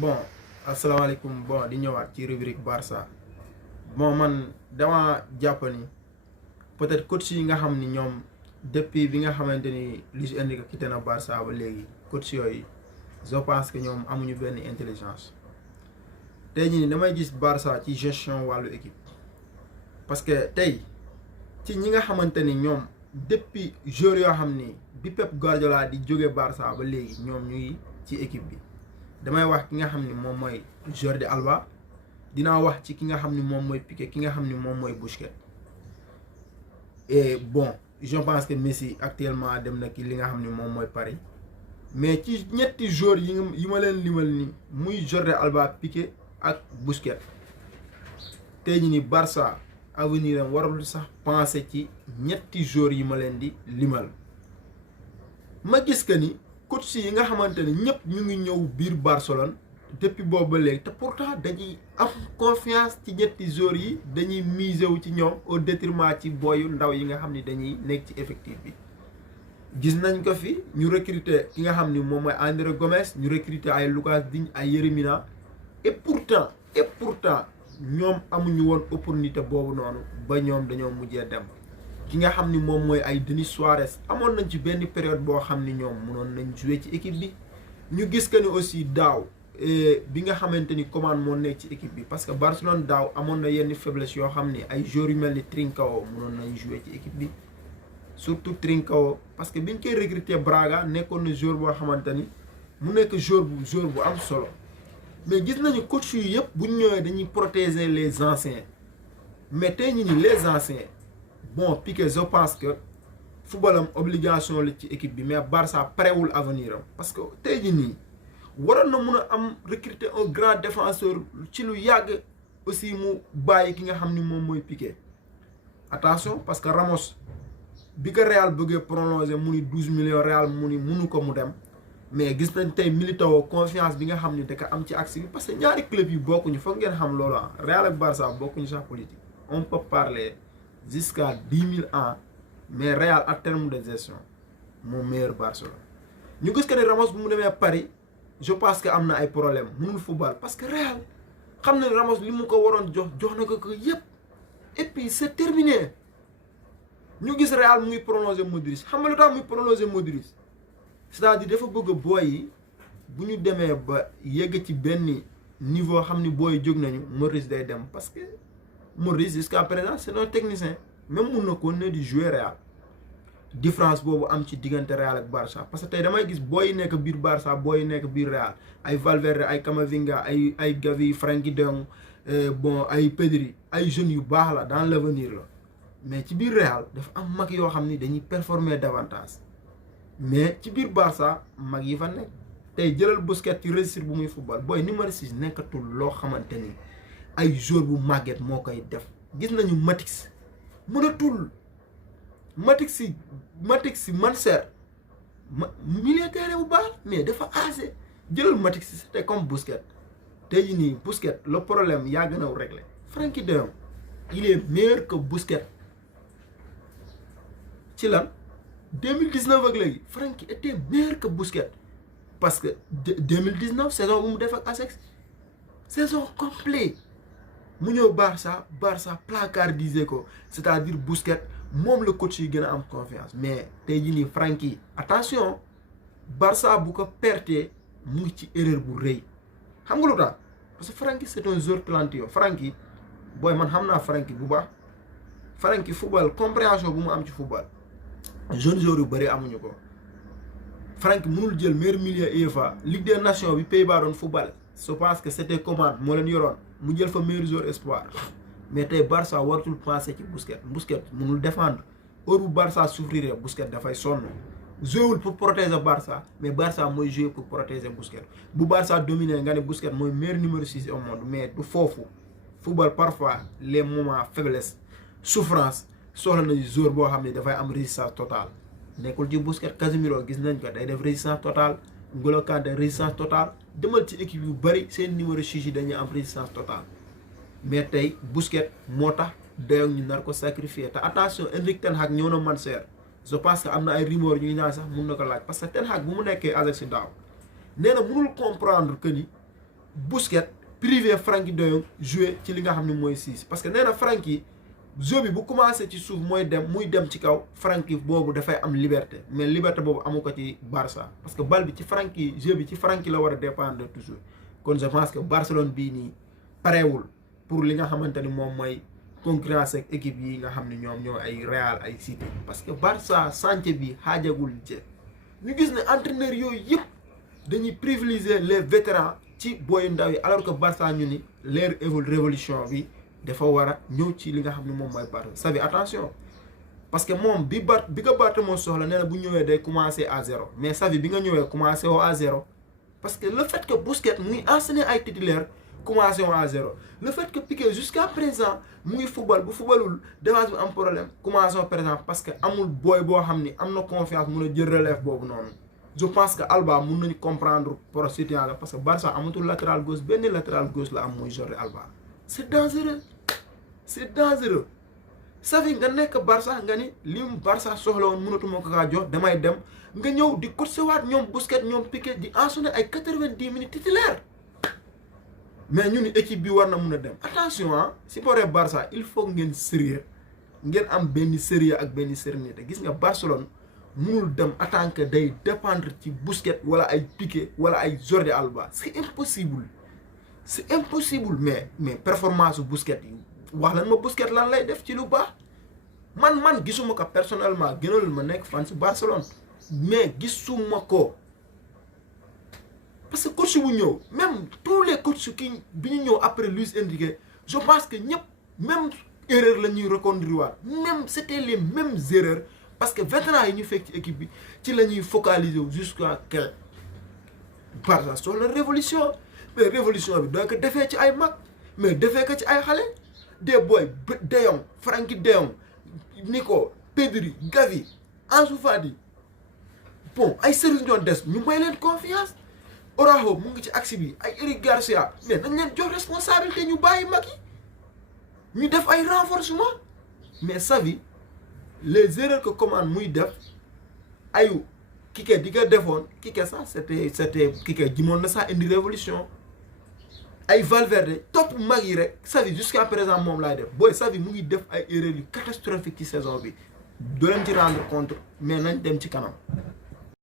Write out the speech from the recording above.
bon asalaamaaleykum bon di ñëwaat ci rubrique Barça bon man dama jàpp ni peut-être coach yi nga xam ni ñoom depuis bi nga xamante ni Luis Enrique quitté na Barça ba léegi coach yooyu je pense que ñoom amuñu benn intelligence tey jii damay gis Barça ci gestion wàllu équipe parce que tey ci ñi nga xamante ni ñoom depuis joueurs yoo xam ni bi Pep Guardiola di jóge Barça ba léegi ñoom ñu ngi ci équipe bi. damay wax ki nga xam ni moom mooy Jordi Alba dinaa wax ci ki nga xam ni moom mooy Piqué ki nga xam ni moom mooy Busquets et bon je pense que Messi actuellement dem na ki li nga xam ni moom mooy Paris mais ci ñetti joueurs yi ma leen limal ni muy Jordi Alba Piqué ak Busquets tey jii ni Barça avenir am warul sax penser ci ñetti joueurs yi ma leen di limal ma gis que ni. coach yi nga xamante ne ñëpp ñu ngi ñëw biir Barcelone depuis boobu ba léegi te pourtant dañuy am confiance ci ñetti joueurs yi dañuy miser wu ci ñoom au détriment ci boyu ndaw yi nga xam ni dañuy nekk ci effectif bi. gis nañ ko fi ñu recruter ki nga xam ni moom mooy André Gomes ñu recruter ay Lucas Digne ay Yerry Mina et pourtant ñoom amuñu woon opportunité boobu noonu ba ñoom dañoo mujjee dem. ki nga xam ni moom mooy ay Denis Suarez amoon nañ ci benn période boo xam ni ñoom mënoon nañ jouer ci équipe bi ñu gis que ni aussi daaw bi nga xamante ni Coman moo nekk ci équipe bi parce que Barcelone daaw amoon na yenn faiblesse yoo xam ni ay joueurs yu mel ni Trincao mënoon nañ jouer ci équipe bi surtout Trincao parce que biñ koy recruter Braga nekkoon na joueur boo xamante ni mu nekk joueur bu am solo mais gis nañu coach yu yëpp buñ ñëwee dañuy protéger les anciens mais tey ñi ni les anciens. bon Piqué je pense que football am obligation la ci équipe bi mais Barça parewul avenir am parce que tey jii nii waroon na mun a am recruter un grand défenseur ci lu yàgg aussi mu bàyyi ki nga xam ni moom mooy Piqué attention parce que Ramos bi ko Real bëggee prolonger mu ni 12 millions Real mu ni munu ko mu dem mais gis nañ tey Militao confiance bi nga xam ni da ko am ci axe bi parce que ñaari club yi bokkuñu foog ngeen xam loolu ah Real ak Barça bokkuñu sax politique on peut parler. Jusqu'à 10 000 ans mais Real en terme de gestion moo meilleur Barcelone ñu gis que ne Ramos bu mu demee Paris je pense que am na ay problème mënul football parce que Real xam na ne Ramos li mu ko waroon jox na ko yëpp et puis c'est terminé ñu gis Real mu ngi prolonger Modric xam nga lu tax muy prolonger Modric c'est-à-dire dafa bëgg booy yi bu ñu demee ba yegg ci benn niveau xam ni booy jóg nañu Modric day dem parce que. Modric jusqu'à présent c'est un technicien même mun na ko ne di jouer Real différence boobu am ci diggante Real ak Barça parce que tey damay gis booy nekk biir Barça booy nekk biir Real ay Valverde ay Camavinga ay Gavi Frenkie de Jong bon ay Pedri ay jeunes yu baax la dans l'avenir la mais ci biir Real dafa am mag yoo xam ni dañuy performer davantage mais ci biir Barça mag yi fa nekk tey jëlal Busquets ci réussir bu muy football booy numéro 6 nekkatul loo xamante ni. ay joueur bu màgget moo koy def gis nañu Matix mënatul Matix si Manchester milieu terrain bu baax mais dafa âgé jëlal Matix c'était comme Busquets tey jii nii Busquets le problème yaa gën a réglé Frenkie de Jong il est meilleur que Busquets ci lan 2019 ak léegi Frenkie était meilleur que Busquets parce que 2019 saison bu mu def ak Ajax saison complète mu ñëw Barça placardisé ko c'est-à-dire Busquets moom la coach yi gën a am confiance mais tey jii nii Frenkie attention Barça bu ko pertee mu ngi ci erreur bu rëy xam nga lu tax parce que Frenkie c'est un joueur talentueux Frenkie booy man xam naa Frenkie bu baax Frenkie football compréhension bu mu am ci football jeune joueur yu bëri amuñu ko Frenkie mënul jël meilleur milieu UEFA Ligue des Nations bi Pays-Bas doon football je pense que c'était Coman moo leen yoroon mu jël fa meilleur joueur espoir mais tey Barça waratul penser ci Busquets mënul défendre heure bu Barça souffrir Busquets dafay sonn joué pour protéger Barça mais Barça mooy joué pour protéger Busquets bu Barça dominé nga ne Busquets mooy meilleur numéro 6 au monde mais du foofu football parfois les moments faiblesse souffrance soxla na joueur boo xam ne dafay am résistance totale nekkul ci Busquets Casemiro gis nañ ko day def résistance totale N'Golo Kanté résistance totale demal ci équipe yu bëri seen numéro 6 yi dañuy am résistance totale mais tey Busquets moo tax dayoog ñu nar ko sacrifier te attention Enrique Ten Hag ñëw na Manchester je pense que am na ay rumeurs ñuy naan sax mun na ko laaj parce que Ten Hag bu mu nekkee Ajax daaw nee na mënul comprendre que ni Busquets privé Frenkie de Jong jouer ci li nga xam ne mooy 6 parce que nee na Frenkie jeu bi bu commencé ci suuf muy dem ci kaw Frenkie boobu dafay am liberté mais liberté boobu amu ko ci Barça parce que bal bi ci Frenkie jeu bi ci Frenkie la war a dépendre toujours kon je pense que Barcelone bii nii pareewul pour li nga xamante ni moom mooy concurrence ak équipe yi nga xam ne ñoom ñoo ay Real ay City parce que Barça chantier bi xaajagul je ñu gis ne entraîneur yooyu yëpp dañuy privilégier les vétérans ci booy ndaw yi alors que Barça ñu ni leur révolution bi dafa war a ñëw ci li nga xam ne moom mooy Barça ça fait attention parce que moom bi nga Bartomeu soxla nee na bu ñëwee day commencer à zéro mais Xavi bi nga ñëwee commencé woo à zéro parce que le fait que Busquets muy enseigner ay titulaire commencé woo à zéro le fait que Piqué jusqu'à présent muy football bu footballul défense bi am problème commencé woo par exemple parce que amul booy boo xam ni am na confiance mun a jël relève boobu noonu je pense que Alba mun nañu comprendre pour situation parce que Barça amatul latéral gauche benn latéral gauche la am muy Jordi Alba c'est dangereux Xavi nga nekk Barça nga ni li mu Barça soxla woon mënatuma ko kaa jox damay dem nga ñëw di course waat ñoom Busquets ñoom Piqué di enchaîner ay 90 minutes titulaire mais ñu ni équipe bi war na mun a dem attention ah supporter Barça il faut ngeen sérieux ngeen am benn sérieux ak benn sérénité gis nga Barcelone mënul dem en tant que day dépendre ci Busquets wala ay Piqué wala ay Jordi Alba c'est impossible mais performance su Busquets yi wax lan ma Busquets lan lay def ci lu baax man gisuma ko personnellement gënal ma nekk fan si Barcelone mais gisuma ko parce que coach bu ñëw même tous les coachs ki bi ñu ñëw après Luis Enrique je pense que ñëpp même erreur la ñuy reconduire même c'était les mêmes erreurs parce que vétérans yi ñu fekk ci équipe bi ci la ñuy focaliser jusqu'à que Barça sur la révolution mais révolution bi doo ko defee ci ay mag mais defee ko ci ay xale des boy De Jong Frenkie de Jong Nico Pedri Gavi Ansu Fati bon ay services ñoo des ñu may leen confiance Araujo mu ngi ci axe bi ay Eric Garcia mais dañ leen jox responsabilité ñu bàyyi mag yi ñu def ay renforcement mais Xavi les erreurs que commande muy def ayu Kike di ko defoon Kike sax c'était Kike jimoon na sax indi révolution ay Valverde topp mag yi rek Xavi jusqu'à présent moom laay def booy Xavi mu ngi def ay erreurs yu catastrophique ci saison bi doo leen ci rendre compte mais nañ dem ci kanam